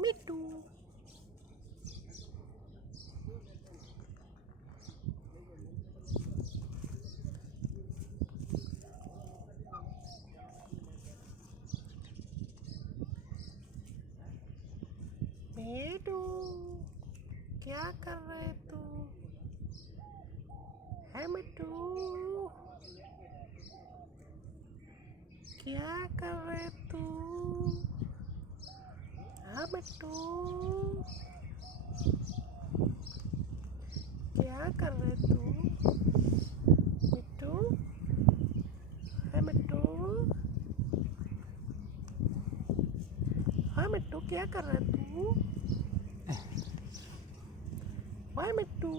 मिट्टू। मिट्टू, क्या कर रहे तू? है मिट्टू, क्या कर रहे तू? हाँ मिट्टू, क्या कर रहे तू? मिट्टू, है मिट्टू, हाँ मिट्टू, क्या कर रहे तू? हाय मिट्टू।